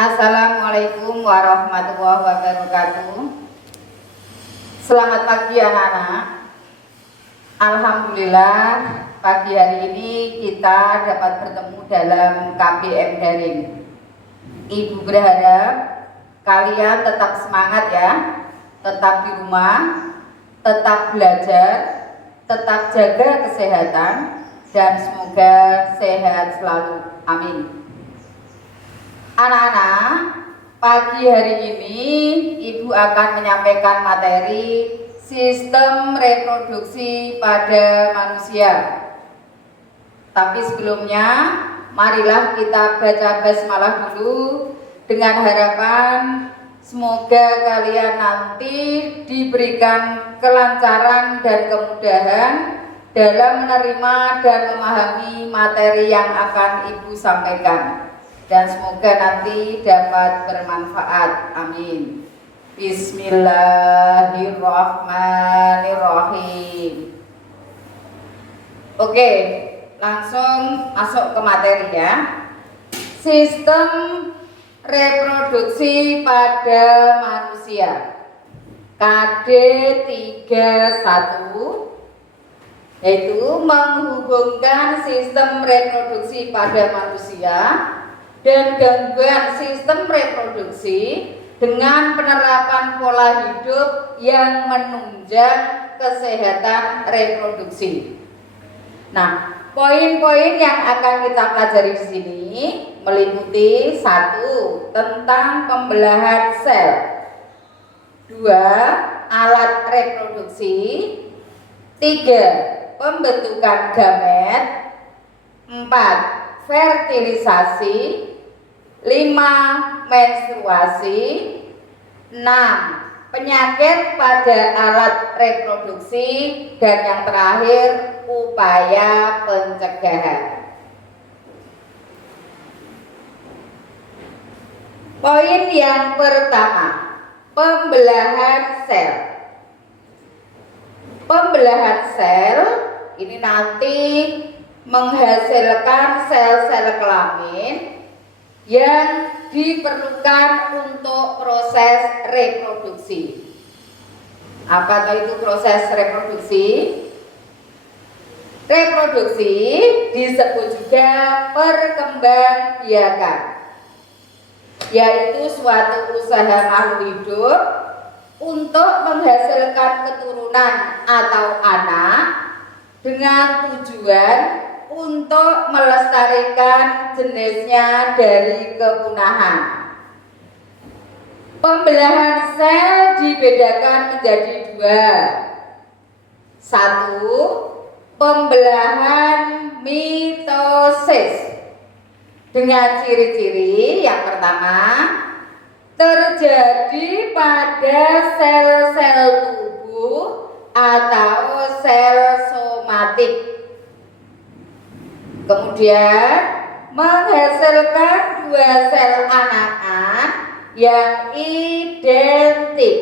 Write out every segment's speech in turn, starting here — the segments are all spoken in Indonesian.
Assalamualaikum warahmatullahi wabarakatuh. Selamat pagi anak-anak. Alhamdulillah pagi hari ini kita dapat bertemu dalam KBM daring. Ibu berharap kalian tetap semangat ya, tetap di rumah, tetap belajar, tetap jaga kesehatan, dan semoga sehat selalu. Amin. Anak-anak, pagi hari ini Ibu akan menyampaikan materi sistem reproduksi pada manusia. Tapi sebelumnya, marilah kita baca basmalah dulu dengan harapan semoga kalian nanti diberikan kelancaran dan kemudahan dalam menerima dan memahami materi yang akan Ibu sampaikan. Dan semoga nanti dapat bermanfaat. Amin. Bismillahirrahmanirrahim. Oke, langsung masuk ke materi ya. Sistem reproduksi pada manusia KD31, yaitu menghubungkan sistem reproduksi pada manusia dan gangguan sistem reproduksi dengan penerapan pola hidup yang menunjang kesehatan reproduksi. Nah, poin-poin yang akan kita pelajari di sini meliputi 1. Tentang pembelahan sel, 2. Alat reproduksi, 3. Pembentukan gamet, 4. Fertilisasi, 5. Menstruasi, 6. Penyakit pada alat reproduksi, dan yang terakhir upaya pencegahan. Poin yang pertama, pembelahan sel. Pembelahan sel ini nanti menghasilkan sel-sel kelamin yang diperlukan untuk proses reproduksi. Apa itu proses reproduksi? Reproduksi disebut juga perkembangbiakan, yaitu suatu usaha makhluk hidup untuk menghasilkan keturunan atau anak dengan tujuan untuk melestarikan jenisnya dari kepunahan. Pembelahan sel dibedakan menjadi 2. 1. Pembelahan mitosis dengan ciri-ciri yang pertama, terjadi pada sel-sel tubuh atau sel somatik. Kemudian menghasilkan 2 sel anakan yang identik.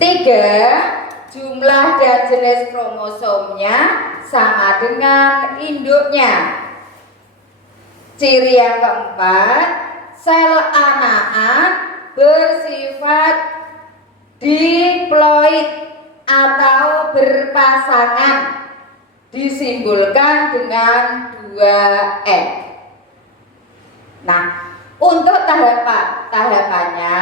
3. Jumlah dan jenis kromosomnya sama dengan induknya. Ciri yang keempat, sel anakan bersifat diploid atau berpasangan, disimbolkan dengan 2N. Nah, untuk tahapannya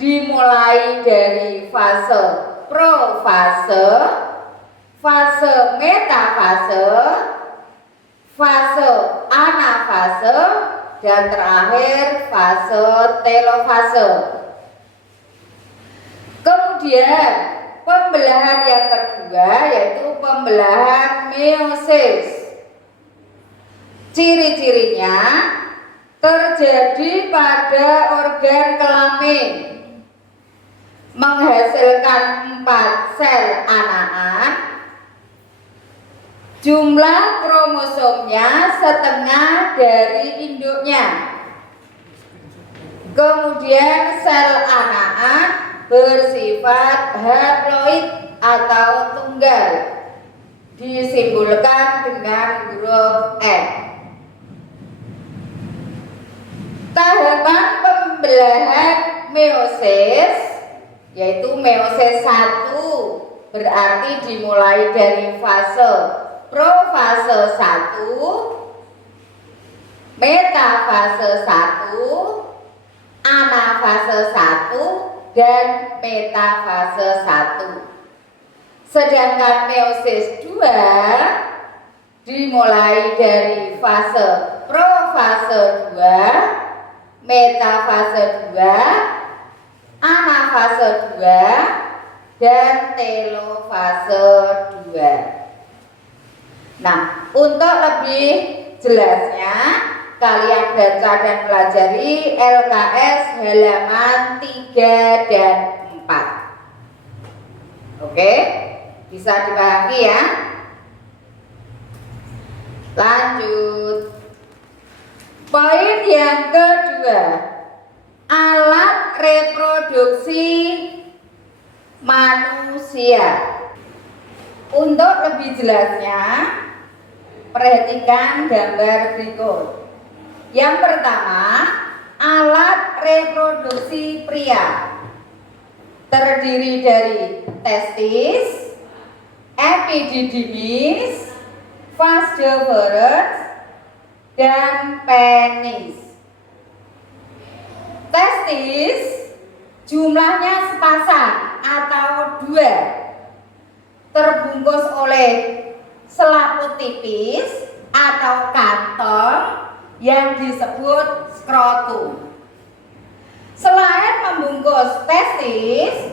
dimulai dari fase profase, fase metafase, fase anafase, dan terakhir fase telofase. Kemudian pembelahan yang kedua yaitu pembelahan meiosis. Ciri-cirinya terjadi pada organ kelamin, menghasilkan 4 sel anakan, jumlah kromosomnya setengah dari induknya. Kemudian sel anakan bersifat haploid atau tunggal, disimbolkan dengan huruf N. belahan meiosis, yaitu meiosis 1 berarti dimulai dari fase profase 1, metafase 1, anafase 1, dan metafase 1. Sedangkan meiosis 2 dimulai dari fase profase 2, metafase 2, anafase 2, dan telofase 2. Nah, untuk lebih jelasnya kalian baca dan pelajari LKS halaman 3 dan 4. Oke, bisa dipahami ya. Lanjut. Poin yang kedua, alat reproduksi manusia. Untuk lebih jelasnya, perhatikan gambar berikut. Yang pertama, alat reproduksi pria terdiri dari testis, epididymis, vas deferens, dan penis. Testis jumlahnya sepasang atau 2, terbungkus oleh selaput tipis atau kantong yang disebut skrotum. Selain membungkus testis,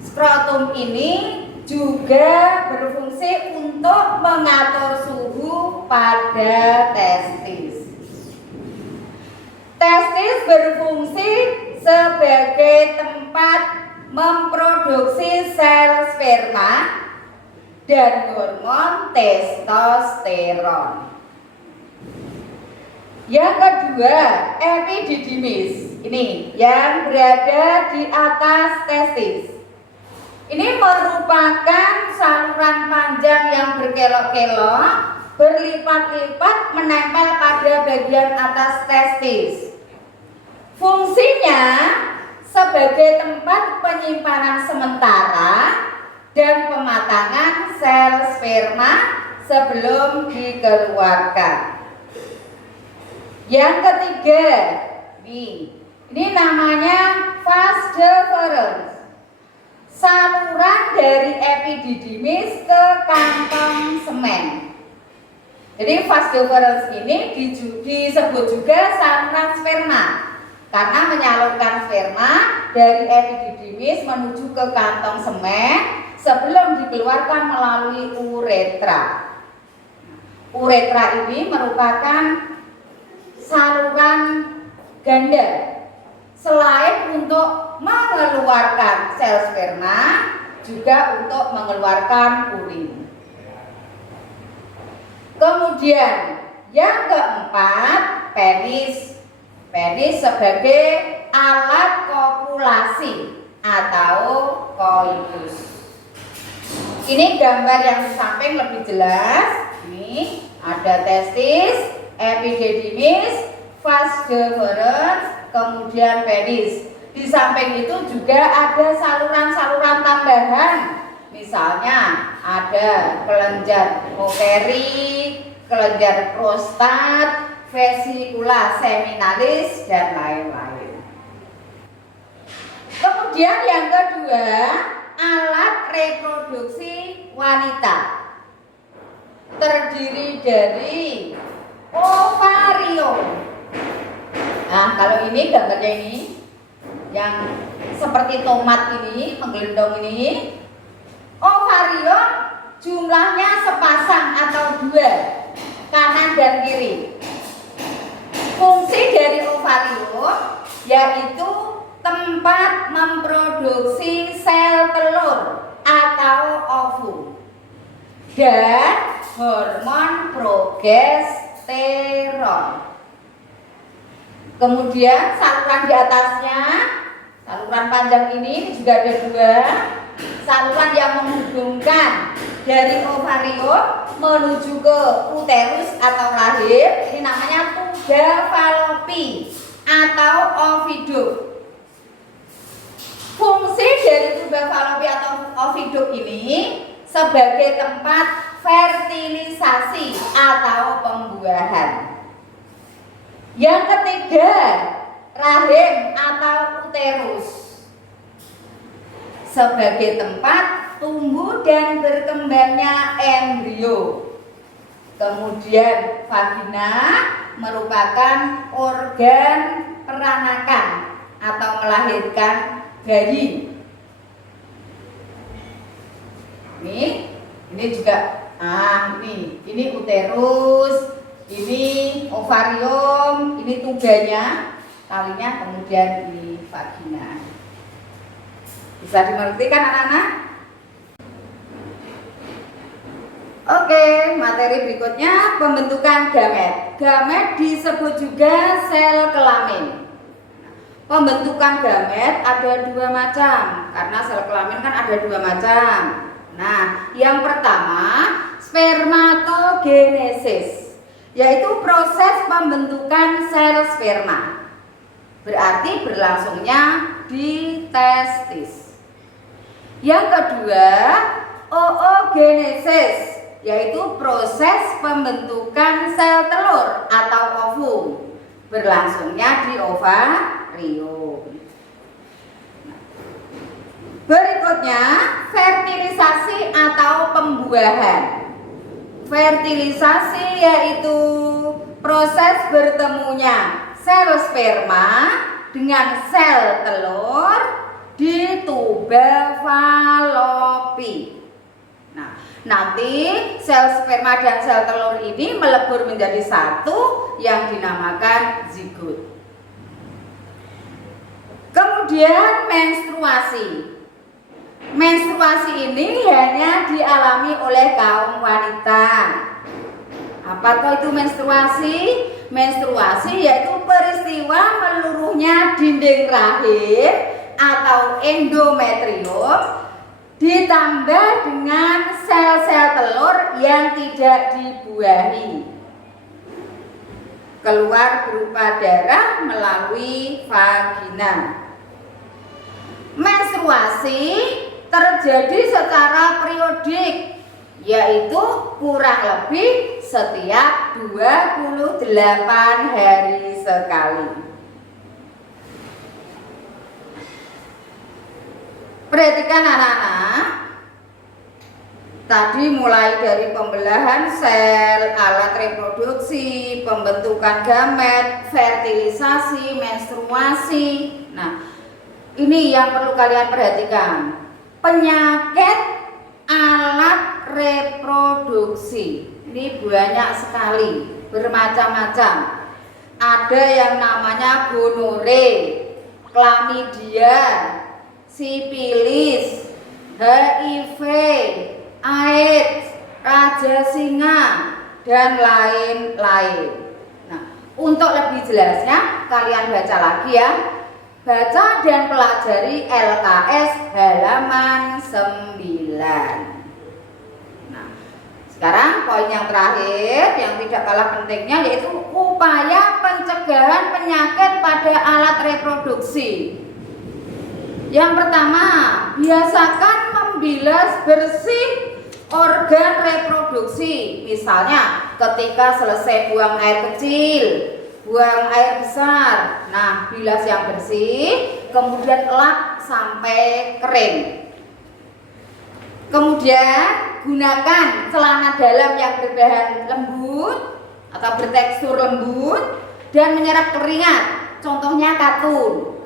skrotum ini juga berfungsi untuk mengatur suhu pada testis. Testis berfungsi sebagai tempat memproduksi sel sperma dan hormon testosteron. Yang kedua, epididymis. Ini yang berada di atas testis. Ini merupakan saluran panjang yang berkelok-kelok, berlipat-lipat menempel pada bagian atas testis. Fungsinya sebagai tempat penyimpanan sementara dan pematangan sel sperma sebelum dikeluarkan. Yang ketiga, ini namanya vas deferens. Saluran dari epididymis ke kantong semen. Jadi vas deferens ini disebut juga saluran sperma karena menyalurkan sperma dari epididymis menuju ke kantong semen sebelum dikeluarkan melalui uretra. Uretra ini merupakan saluran ganda. Selain untuk mengeluarkan sel sperma, juga untuk mengeluarkan urin. Kemudian yang keempat, penis. Penis sebagai alat kopulasi atau koitus. Ini gambar yang di samping lebih jelas. Ini ada testis, epididymis, vas deferens, kemudian penis. Di samping itu juga ada saluran-saluran tambahan. Misalnya ada kelenjar ovary, kelenjar prostat, vesikula seminalis, dan lain-lain. Kemudian yang kedua, alat reproduksi wanita. Terdiri dari ovarium. Nah, kalau ini gambarnya ini yang seperti tomat ini, menggelendong ini, ovarium jumlahnya sepasang atau 2, kanan dan kiri. Fungsi dari ovarium yaitu tempat memproduksi sel telur atau ovum dan hormon progesteron. Kemudian saluran di atasnya, saluran panjang ini juga ada 2, saluran yang menghubungkan dari ovarium menuju ke uterus atau rahim. Ini namanya tuba falopi atau ovidum. Fungsi dari tuba falopi atau oviduk ini sebagai tempat fertilisasi atau pembuahan. Yang ketiga, rahim atau uterus sebagai tempat tumbuh dan berkembangnya embrio. Kemudian vagina merupakan organ peranakan atau melahirkan bayi. Ini juga ini uterus, ini ovarium, ini tubanya, talinya, kemudian ini vagina. Bisa dimengerti kan anak-anak? Oke, materi berikutnya pembentukan gamet. Gamet disebut juga sel kelamin. Pembentukan gamet ada dua macam, karena sel kelamin kan ada dua macam. Nah, yang pertama spermatogenesis, yaitu proses pembentukan sel sperma. Berarti berlangsungnya di testis. Yang kedua oogenesis, yaitu proses pembentukan sel telur atau ovum. Berlangsungnya di ovarium. Berikutnya fertilisasi atau pembuahan. Fertilisasi yaitu proses bertemunya sel sperma dengan sel telur di tuba falopi. Nah, nanti sel sperma dan sel telur ini melebur menjadi satu yang dinamakan zigot. Kemudian menstruasi. Menstruasi ini hanya dialami oleh kaum wanita. Apakah itu menstruasi? Menstruasi yaitu peristiwa meluruhnya dinding rahim atau endometrium ditambah dengan sel-sel telur yang tidak dibuahi, keluar berupa darah melalui vagina. Menstruasi terjadi secara periodik, yaitu kurang lebih setiap 28 hari sekali. Perhatikan anak-anak, tadi mulai dari pembelahan sel, alat reproduksi, pembentukan gamet, fertilisasi, menstruasi. Nah, ini yang perlu kalian perhatikan. Penyakit alat reproduksi ini banyak sekali, bermacam-macam. Ada yang namanya gonore, klamidia, sipilis, HIV, AIDS, raja singa, dan lain-lain. Nah, untuk lebih jelasnya kalian baca lagi ya. Baca dan pelajari LKS halaman 9. Nah, sekarang poin yang terakhir yang tidak kalah pentingnya yaitu upaya pencegahan penyakit pada alat reproduksi. Yang pertama, biasakan membilas bersih organ reproduksi. Misalnya ketika selesai buang air kecil, buang air besar. Nah, bilas yang bersih, kemudian lap sampai kering. Kemudian gunakan celana dalam yang berbahan lembut atau bertekstur lembut dan menyerap keringat, contohnya katun.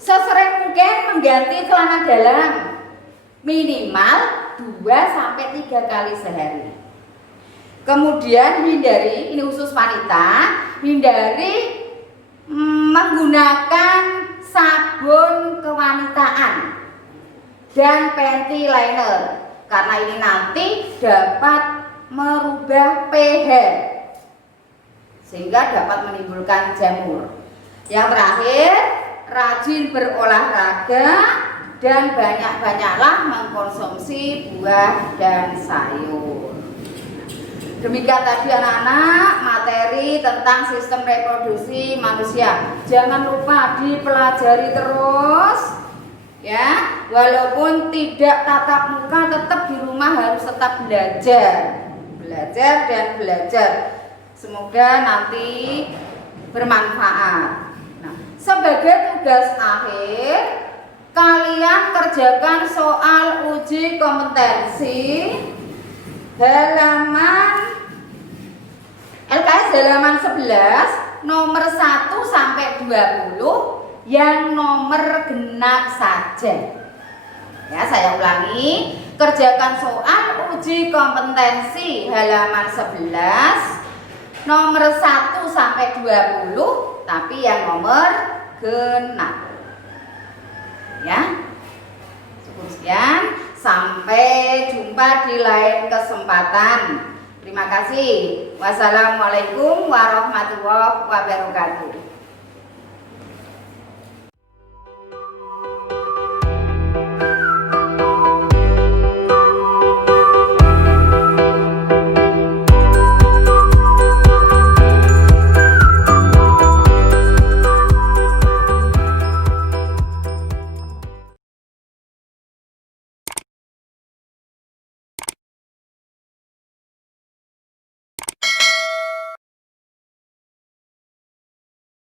Sesering mungkin mengganti celana dalam minimal 2-3 kali sehari. Kemudian hindari, ini khusus wanita, hindari menggunakan sabun kewanitaan dan panty liner, karena ini nanti dapat merubah pH sehingga dapat menimbulkan jamur. Yang terakhir, rajin berolahraga dan banyak-banyaklah mengkonsumsi buah dan sayur. Demikian tadi anak-anak materi tentang sistem reproduksi manusia. Jangan lupa dipelajari terus Ya, walaupun tidak tatap muka tetap di rumah harus tetap belajar dan belajar. Semoga nanti bermanfaat. Nah, sebagai tugas akhir kalian kerjakan soal uji kompetensi halaman LKS halaman 11 nomor 1 sampai 20 yang nomor genap saja. Ya, saya ulangi, kerjakan soal uji kompetensi halaman 11 nomor 1 sampai 20 tapi yang nomor genap. Ya. Cukup sekian, sampai jumpa di lain kesempatan. Terima kasih. Wassalamualaikum warahmatullahi wabarakatuh.